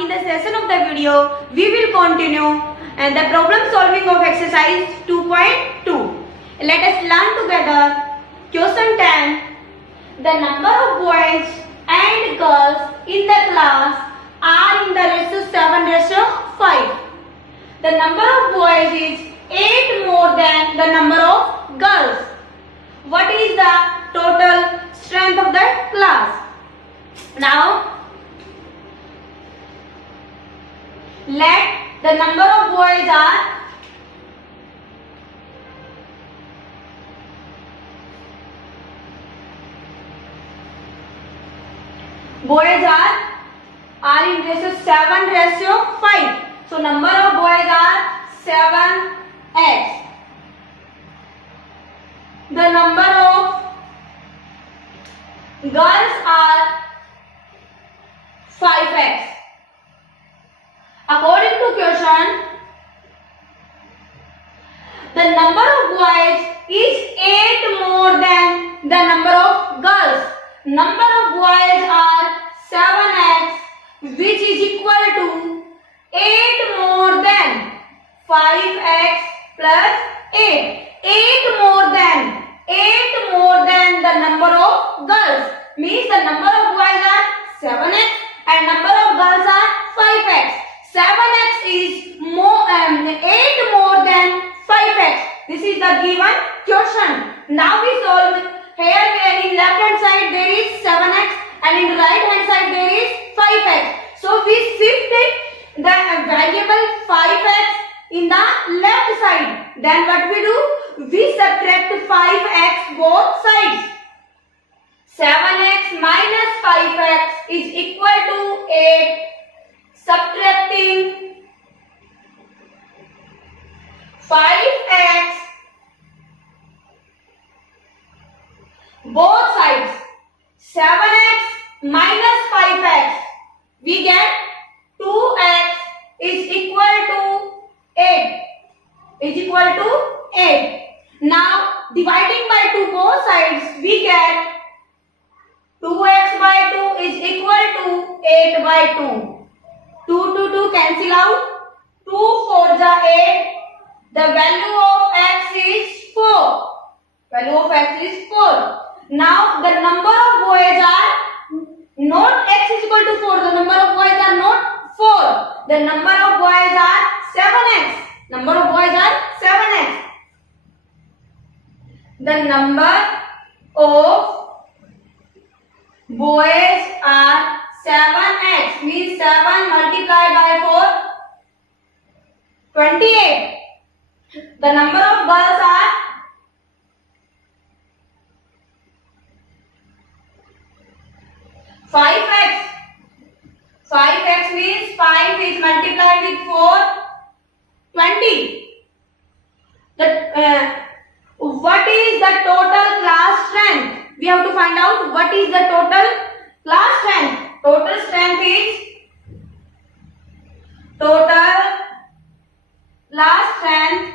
in the session of the video, we will continue the problem solving of exercise 2.2. Let us learn together. Question 10. The number of boys and girls in the class are in the ratio 7:5. The number of boys is 8 more than the number of girls. What is the total strength of the class? Now, let the number of boys are in ratio 7:5. So number of boys are 7x. The number of girls are 5x. According to question, the number of boys is 8 more than the number of girls. Number of boys are 7x, which is equal to 8 more than 5x plus 8. 8 more than the number of girls. Means the number of boys are 7x and number of girls are 5x. 7x is 8 more than 5x. This is the given question. Now we solve. Here in left hand side there is 7x and in right hand side there is 5x. So we shift the variable 5x in the left side. Then what we do? We subtract 5x both sides. 7x minus 5x is equal to 8. Subtracting 5x both sides. 7x minus 5x, we get 2x is equal to 8. Now dividing by 2 both sides, we get 2x by 2 is equal to 8 by 2. 2 cancel out. 2 4 are 8. The value of x is 4. Now the number of boys are not x is equal to 4. The number of boys are not 4. The number of boys are 7x. The number of boys are 7x. Means 7 multiplied by 4, 28. The number of girls are 5x. 5x means 5 is multiplied with 4, 20. What is the total class strength? We have to find out what is the total class strength. Total class strength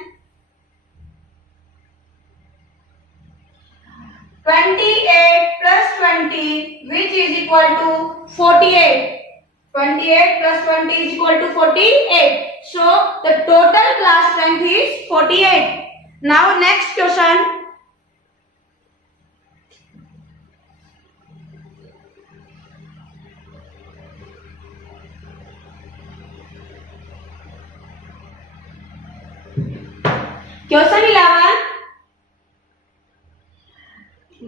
28 plus 20, which is equal to 48. 28 plus 20 is equal to 48. So the total class strength is 48. Now next question. Question 11.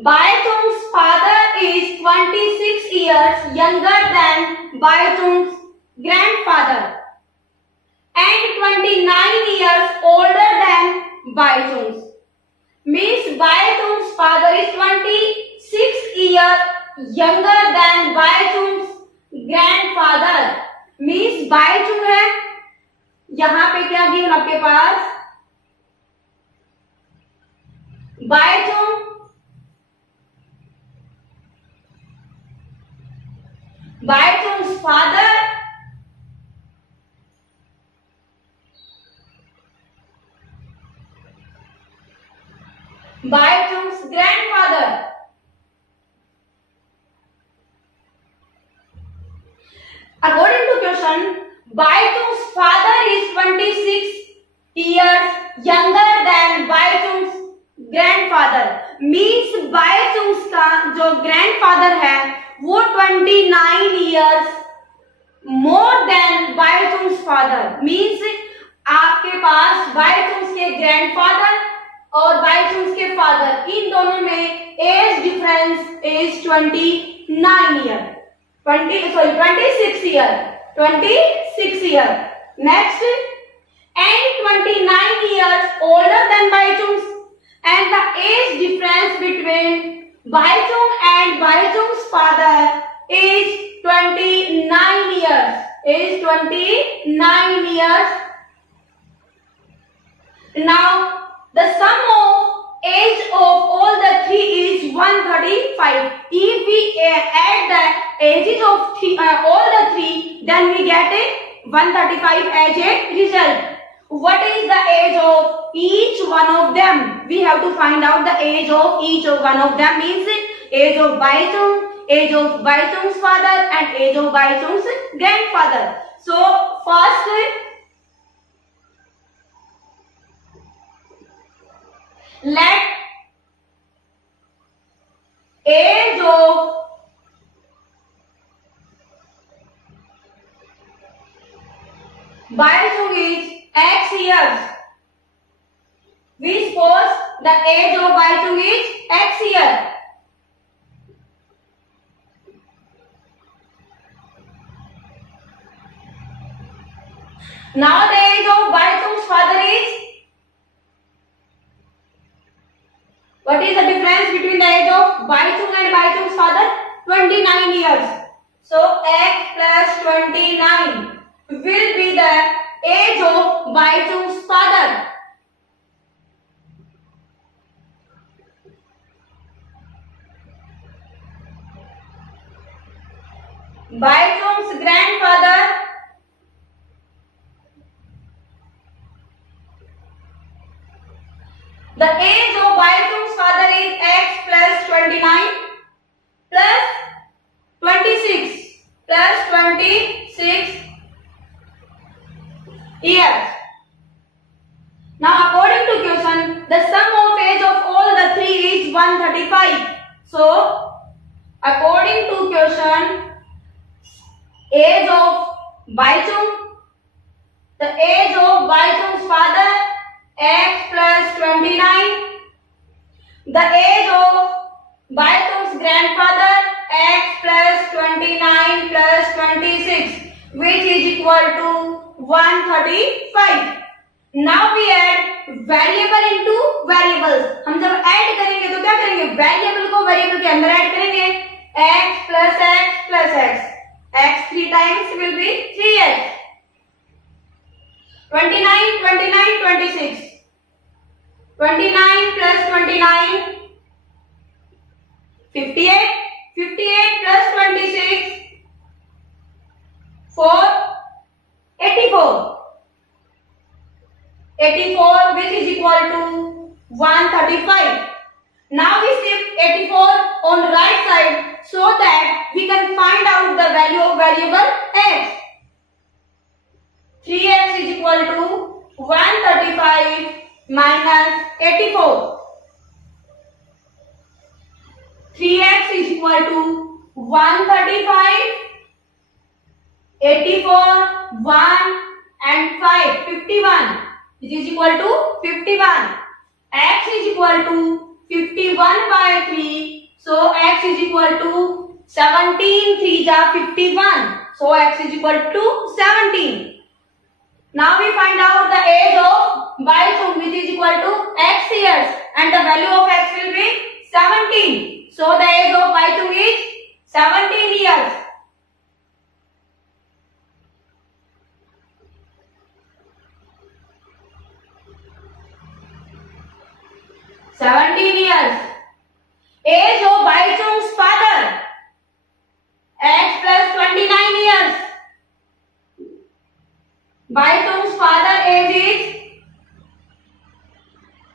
Baitung's father is 26 years younger than Baitung's grandfather and 29 years older than Baitung's. Means Baitung's father is 26 years younger than Baitung's grandfather. Means Baitung है, यहाँ पे क्या given आपके पास? Baitung's father Baitung's grandfather. According to question, Baichung's father is 26 years younger than Baichung's grandfather. Means Baichung's का जो grandfather है वो 29 years more than Baichung's father. Means आपके पास Baichung's के grandfather और Baichung's के father इन दोनों में age difference is 29 year. 26 year. 26 year. Next, and 29 years older than Baichung's, and the age difference between Baichung and Baichung's father is 29 years. Is 29 years. Now, the sum of age of all the three is 135. If we add the ages of all the three, then we get a 135 as a result. What is the age of each one of them? We have to find out the age of each of one of them. Means age of Baichung, age of Baichung's father, and age of Baichung's grandfather. So first, let age of Baichung is X years. We suppose the age of Baichung is X year. Now the age of Baichung's father is, what is the difference between the age of Baichung and Baichung's father? 29 years. So X plus 29 will be the age of Baichung's father. Baichung's grandfather, the age of Baichung's father is X plus 29 plus 26 plus 26 years. Now according to question, the sum of age of all the three is 135. So according to question, age of Baichung, the age of Baichung's father X plus 29, the age of Baichung's grandfather X plus 29 plus 26, which is equal to 135. Now we add variable into variables. हम जब add करेंगे तो क्या करेंगे? Variable को variable के अंदर add करेंगे. X plus X plus X. X 3 times will be 3X. 29, 29, 26. 29 plus 29, 58. 58 plus 26, 4, 84. 84, which is equal to 135. Now we shift 84 on the right side so that we can find out the value of variable X. 3X is equal to 135 minus 84. 3X is equal to 135, 84, 1 and 5, 51, which is equal to 51. X is equal to 51 by 3. So X is equal to 17, 3 are 51. So X is equal to 17. Now we find out the age of Baichung, which is equal to X years, and the value of X will be 17. So the age of Baichung is 17 years. Age of Baichung's father, X plus 29 years. Baichung's father age is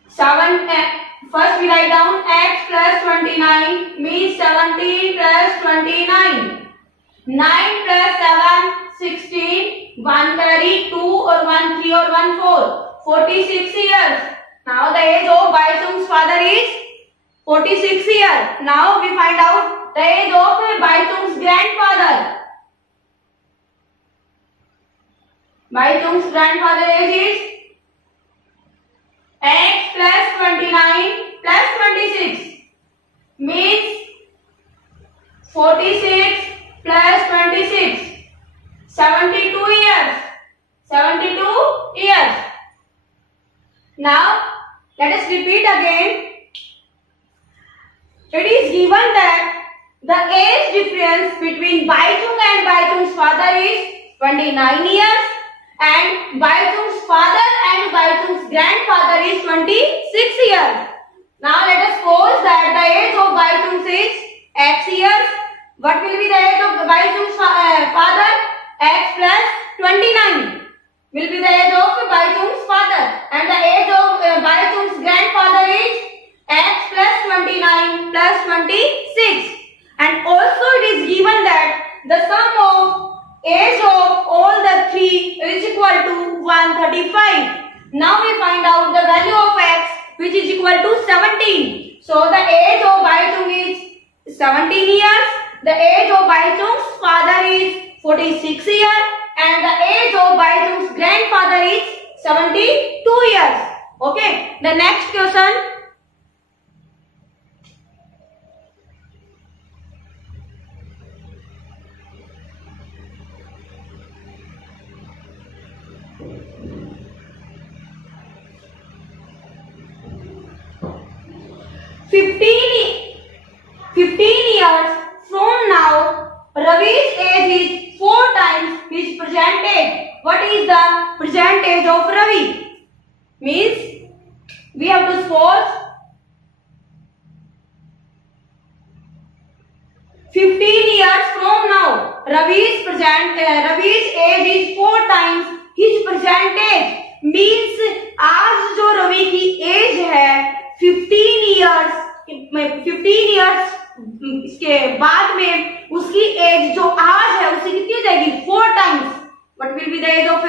7. First we write down X plus 29 means 17 plus 29. 9 plus 7, 16. 1 carry, 2 or 1 3 or 1 4. 46 years. Now the age of Baizung's father is 46 years. Now we find out the age of Baizung's grandfather. Baizung's grandfather age is x plus 29 plus 26 means 46 plus 26, 72 years. 72 years. Now let us repeat again. It is given that the age difference between Baizung and Baizung's father is 29 years and Baizung's father and Baizung's grandfather is 26 years. Now let us suppose that the age of Baizung is x years. What will be the age of Baizung's father? X plus 29 will be the age of Baizung's father, and the age of Baizung's grandfather is x plus 29 plus 26. And also it is given that the sum of age of all the three is equal to 135. Now we find out the value of x, which is equal to 17. So the age of Baizung is 17 years. The age of Baizung's father is 46 years and the age of Baizung's grandfather is 72 years. Okay. The next question. Fifteen years from now, Ravi's age is 4 times his present age. What is the present age of Ravi? Means we have to suppose 15 years from now, Ravi's age is 4 times his present age. Means आज जो रवि की as है 15 years इसके बाद में उसकी as जो आज है उसकी कितनी हो जाएगी 4 times. What will be the age of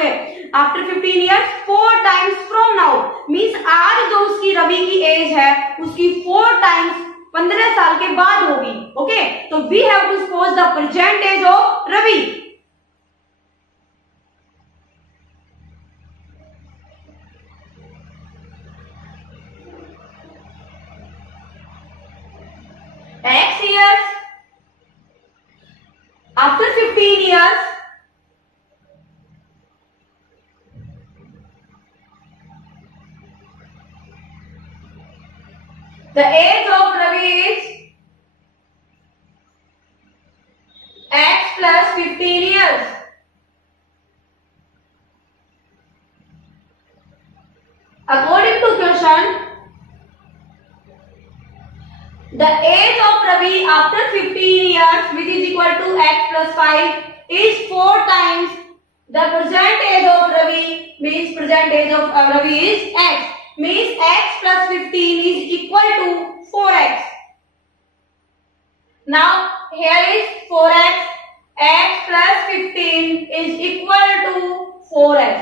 after 15 years? 4 times from now. Means आज जो उसकी रवि की एज है उसकी 4 times 15 साल के बाद होगी. ओके, तो we have to suppose the present age of Ravi. X years after 15 years the age of Ravi is x plus 15 years. According to question, the age of Ravi after 15 years, which is equal to x plus 5, is 4 times the present age of Ravi. Means present age of Ravi is x. Means x plus 15 is equal to 4x. Now here is 4x. X plus 15 is equal to 4x.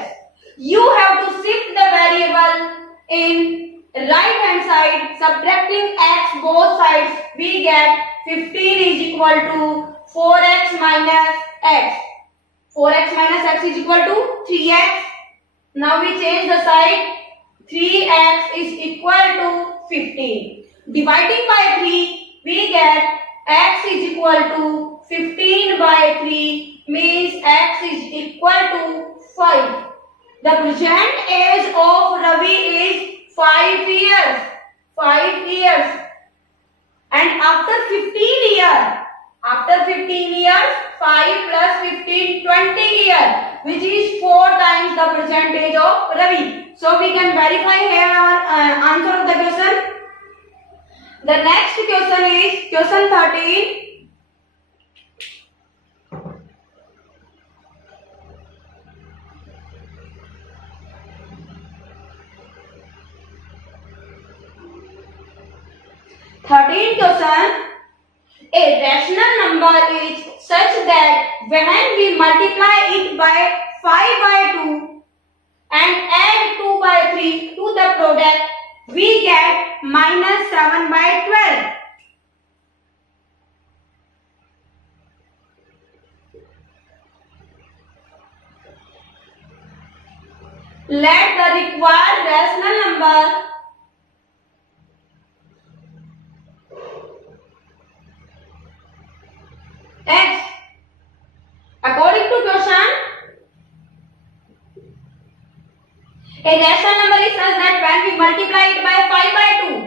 You have to shift the variable in right hand side, subtracting x both sides, we get 15 is equal to 4x minus x. 4x minus x is equal to 3x. Now we change the side. 3x is equal to 15. Dividing by 3, we get x is equal to 15 by 3 means x is equal to 5. The present age of Ravi is 5 years. 5 years. And after 15 years, 5 plus 15, 20 years, which is 4 times the present age of Ravi. So we can verify here our answer of the question. The next question is question 13. Question. A rational number is such that when we multiply it by 5/2 and add 2/3 to the product, we get -7/12. Let the required rational number x. According to question, a rational number is such that when we multiply it by 5/2,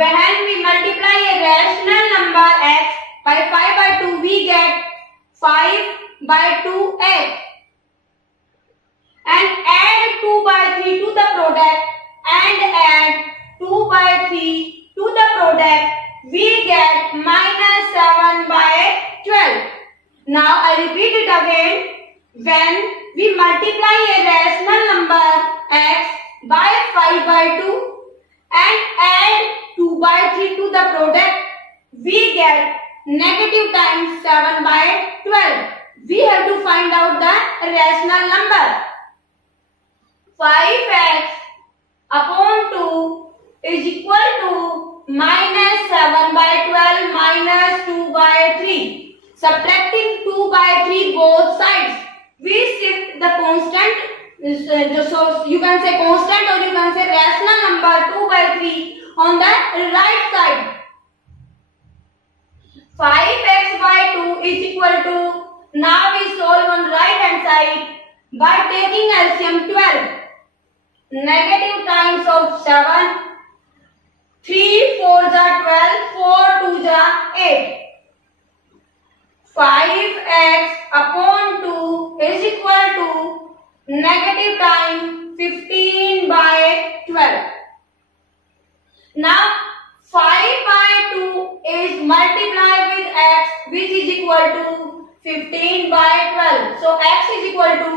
when we multiply a rational number x by 5/2, we get 5/2x. And add 2/3 to the product and add 2/3 to the product, we get -7/12. Now I repeat it again. When we multiply a rational number x by 5/2 and add 2/3 to the product, we get negative times 7/12. We have to find out the rational number. 5x upon 2 is equal to -7/12 minus 2/3. Subtracting 2/3 both sides, we shift the constant, so you can say constant or you can say rational number 2/3 on the right side. 5x/2 is equal to, now we solve on right hand side by taking LCM 12. Negative times of 7, 3 4s are 12, 4 2s are 8. 5x upon 2 is equal to negative time 15/12. Now 5/2 is multiplied with x, which is equal to 15/12. So x is equal to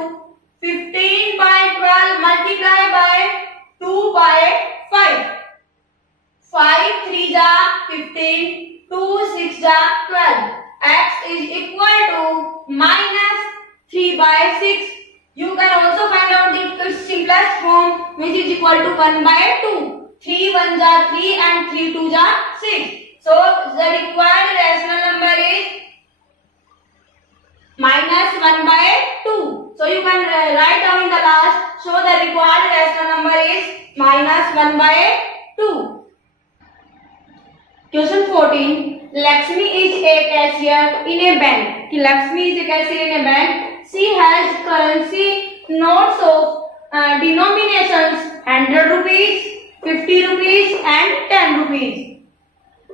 15/12 multiplied by 2/5. 5 3s are 15, 2 6s are 12. X is equal to -3/6. You can also find out the simplest form, which is equal to 1/2. 3 1s are 3 and 3 2s are 6. So the required rational number is -1/2. So you can write down in the last. So the required rational number is -1/2. Question 14. Lakshmi is a cashier in a bank. Lakshmi is a cashier in a bank. She has currency notes of denominations 100 rupees, 50 rupees and 10 rupees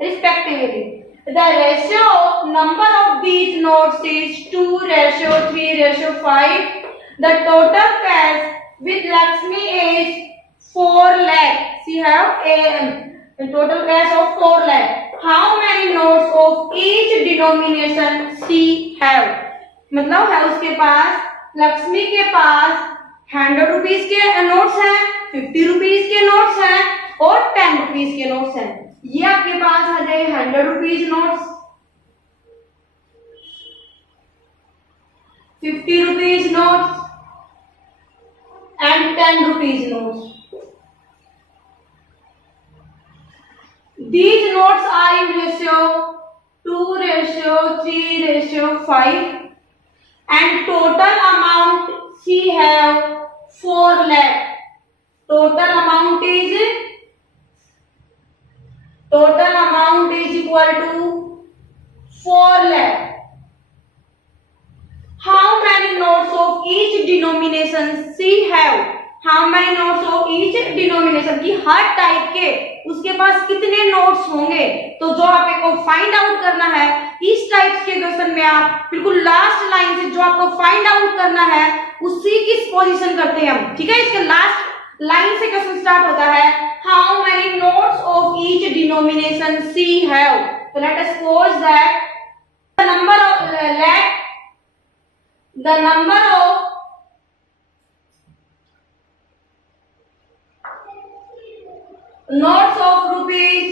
respectively. The ratio of number of these notes is 2:3:5. The total cash with Lakshmi is 4 lakh. She have a total cash of 4 lakh. How many notes of each denomination she have? मतलब है उसके पास, लक्ष्मी के पास 100 rupees के notes हैं, 50 rupees के notes हैं और 10 rupees के नोट्स हैं. ये आपके पास आ जाए 100 rupees notes, 50 rupees notes and 10 rupees notes. These notes are in ratio 2:3:5 and total amount she have 4 lakh. Total amount is equal to 4 lakh. How many notes of each denomination she have? How many notes of each denomination की हर type के उसके पास कितने notes होंगे? तो जो आपको find out करना है इस टाइप के क्वेश्चन में, आप बिल्कुल लास्ट लाइन से जो आपको फाइंड आउट करना है उसी की पोजीशन करते हैं हम. ठीक है, इसके लास्ट लाइन से क्वेश्चन स्टार्ट होता है. How many notes of each denomination C have. तो let us suppose that the number of notes of rupees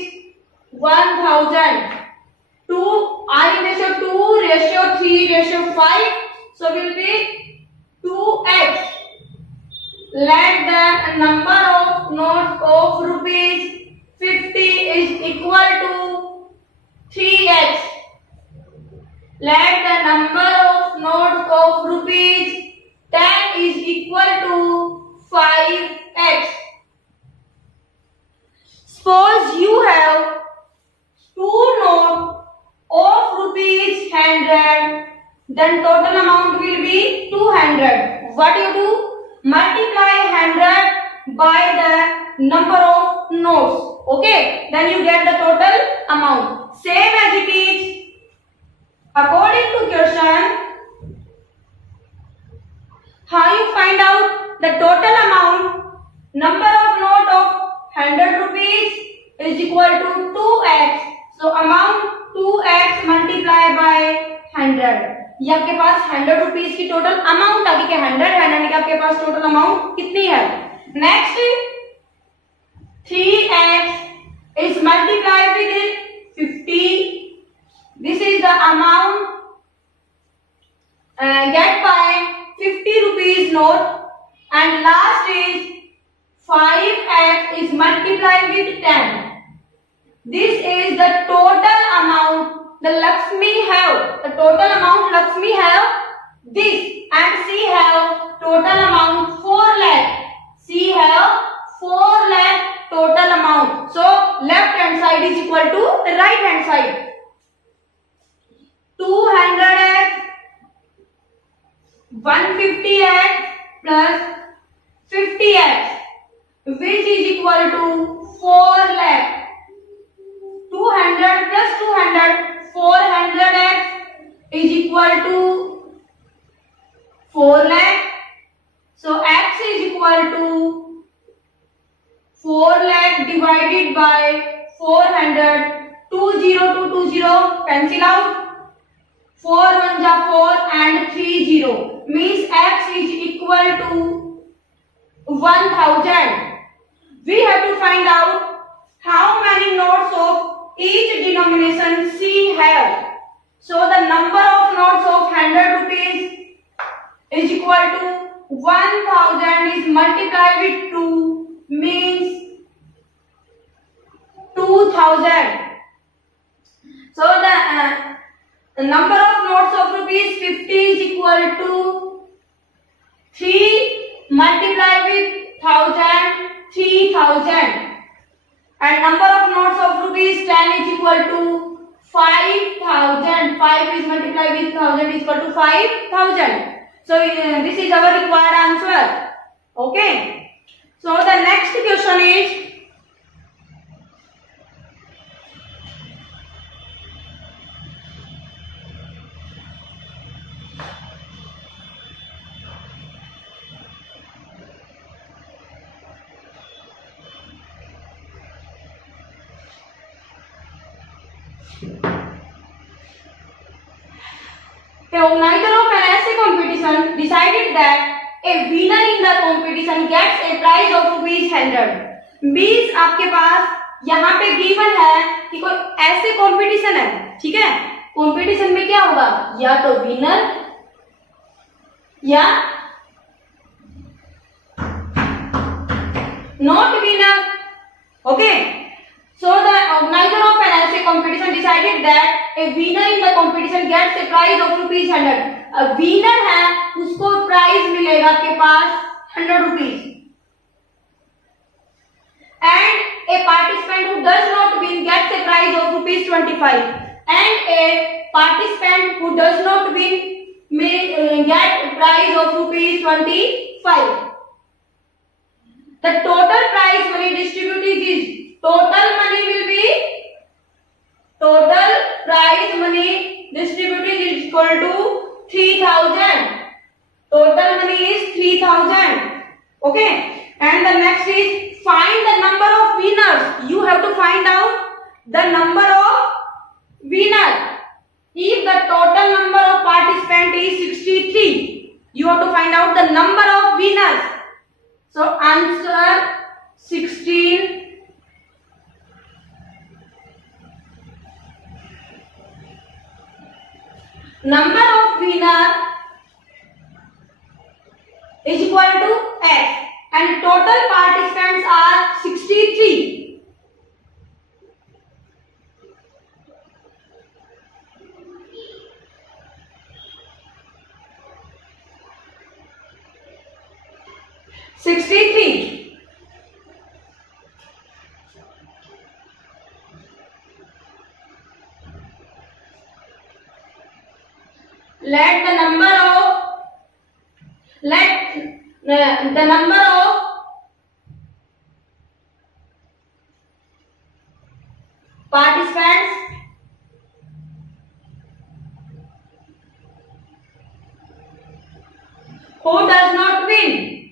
1000 are in ratio 2:3:5. ratio 3 ratio 5, so will be 2x. Let the number of notes of rupees 50 is equal to 3x. Let the number of notes of rupees 10 is equal to 5x. Suppose you have two notes of rupees 100, then total amount will be 200. What you do? Multiply 100 by the number of notes. Okay, then you get the total amount. Same as it is. According to question, how you find out the total amount? Number of note of 100 rupees is equal to 2x. So amount 2x multiplied by 100. ये आपके पास 100 rupees की total amount आ गई कि 100 है, यानी कि आपके पास total amount कितनी है. Next 3x is multiplied with 50. This is the amount get by 50 rupees note, and last is 5x is multiplied with 10. This is the total amount the Lakshmi have. The total amount Lakshmi have this, and she have total amount 4 lakh. She have 4 lakh total amount. So left hand side is equal to the right hand side. 200x 150x plus 50x, which is equal to 4 lakh. 200 plus 200, 400x is equal to 4 lakh. So x is equal to 4 lakh divided by 400. 20 to 20 pencil out. 4 1 ja 4 and 3 0 means x is equal to 1000. We have to find out how many notes of each denomination C have. So the number of notes of 100 rupees is equal to 1000 is multiplied with 2 means 2000. So the number of notes of rupees 50 is equal to 3 multiplied with 1000, 3000. And number of notes of rupees 10 is equal to 5000. 5 is multiplied with 1000 is equal to 5000. So this is our required answer. Okay. So the next question is, the organizer of an essay competition decided that a winner in the competition gets a prize of ₹100. Means आपके पास यहाँ पे given है कि कोई ऐसे competition है, ठीक है. कंपटीशन में क्या होगा, या तो विनर या not winner. Okay. So the organizer of an essay competition decided that a winner in the competition gets a prize of ₹100. A winner है उसको प्राइज मिलेगा के पास 100 rupees. And a participant who does not win gets a prize of ₹25. And a participant who does not win may get a prize of ₹25. The total prize money distributed is, total money will be, total prize money distributed is equal to 3000. Total money is 3000. Okay. And the next is find the number of winners. You have to find out the number of winners. If the total number of participants is 63, you have to find out the number of winners. So answer 16. number of winner is equal to x and total participants are 63. Let the number of participants who does not win.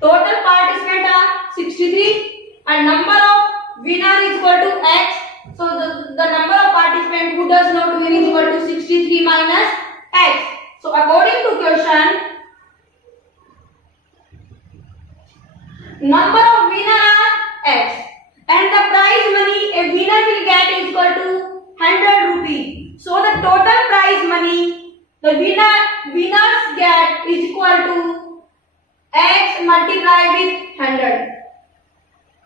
Total participants are 63 and number of winner is equal to x. So the number of participants who does not win is equal to 63 minus x. So according to question, number of winner are x and the prize money a winner will get is equal to 100 rupee. So the total prize money the winners get is equal to x multiplied with 100.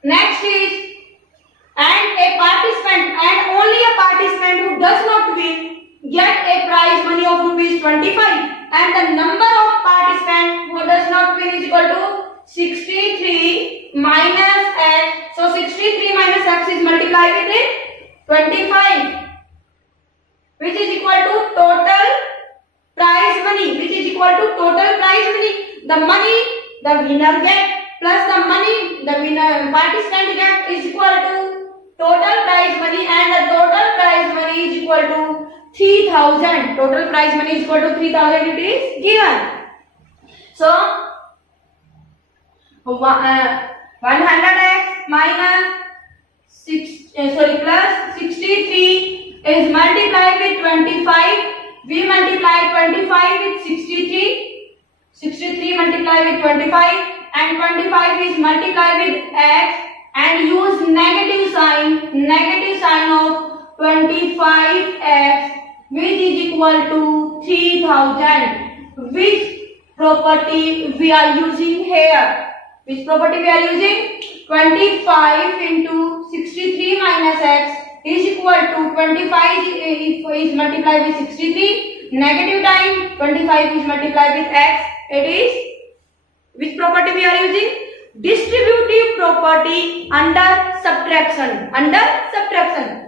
Next is and only a participant who does not win get a prize money of rupees 25 and the number of participants who does not win is equal to 63 minus x. So 63 minus x is multiplied with 25 which is equal to total prize money the money the winner get plus the money the winner participant get is equal to total prize money and the total prize money is equal to 3000. Total prize money is equal to 3000 it is given. So 100x minus plus 63 is multiplied with 25. We multiply 25 with 63 multiplied with 25 and 25 is multiplied with x and use negative sign of 25x which is equal to 3000. Which property we are using here? 25 into 63 minus x is equal to 25 is multiplied with 63 negative time 25 is multiplied with x. It is which property we are using? Distributive property under subtraction.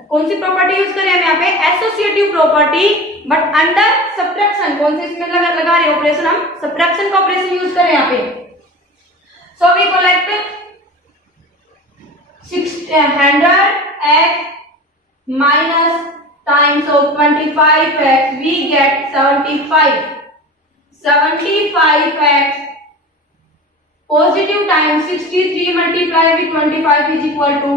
कौन सी property use करें हम यहाँ पे? Associative property but under subtraction. कौन से इसमें लगा रहे ऑपरेशन? हम सब्ट्रैक्शन का ऑपरेशन यूज करें यहाँ पे. So we collect 100x minus times of 25x we get 75x positive times 63 multiplied with 25 is equal to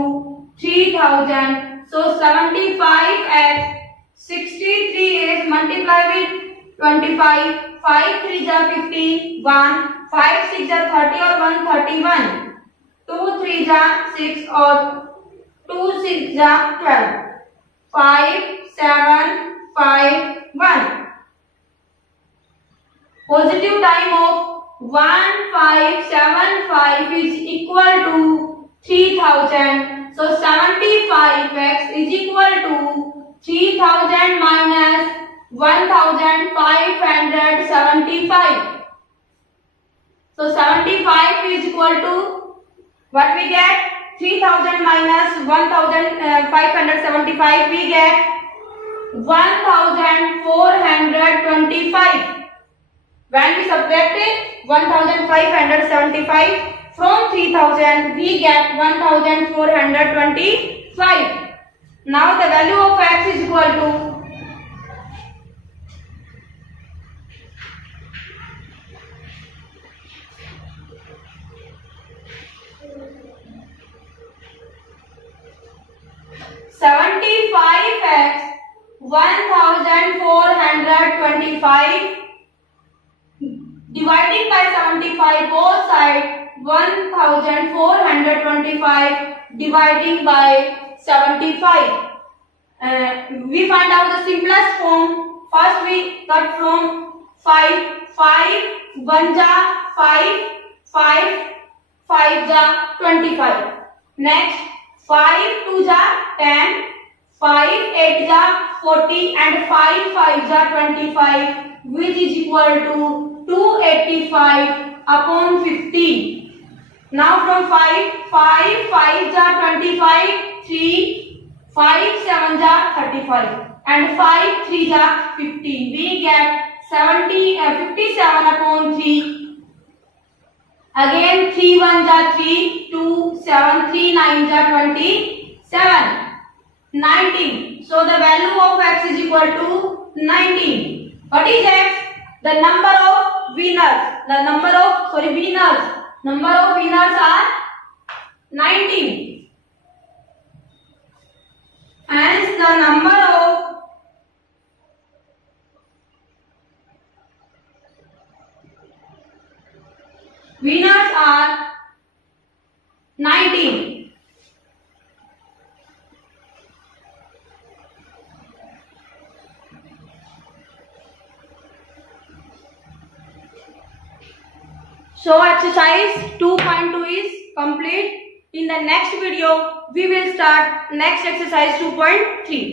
3000. So 75x 63 is multiplied with 25. 5 3 जा 51, 5 6 जा 30 और 1 31, 2 3 जा 6 और 2 6 जा 12, 5 7 5 1. Positive time of 1575 is equal to 3000. So 75x is equal to 3000 minus 1575. So 75 is equal to what we get? 3000 minus 1575 we get 1425. When we subtracted 1575 from 3000 we get 1425. Now the value of x is equal to 75x 1425 dividing by 75 both sides 1425 dividing by 75. we find out the simplest form. First we cut from 5. 5 1 ja 5, 5 5 ja 25. Next 5 2 ja 10, 5 8 ja 40 and 5 5 ja 25, which is equal to 285 upon 50. Now from 5 5 ja 25, 3 5 7 ja 35 and 5 3 ja 50. We get 57 upon 3. Again 3 1 ja 3, 2 7 3 9 ja 27, 19. So the value of x is equal to 19. What is x? The number of winners. The number of winners. Number of winners are 19. Hence the number of winners are 19. So exercise 2.2 is complete. In the next video, we will start next exercise 2.3.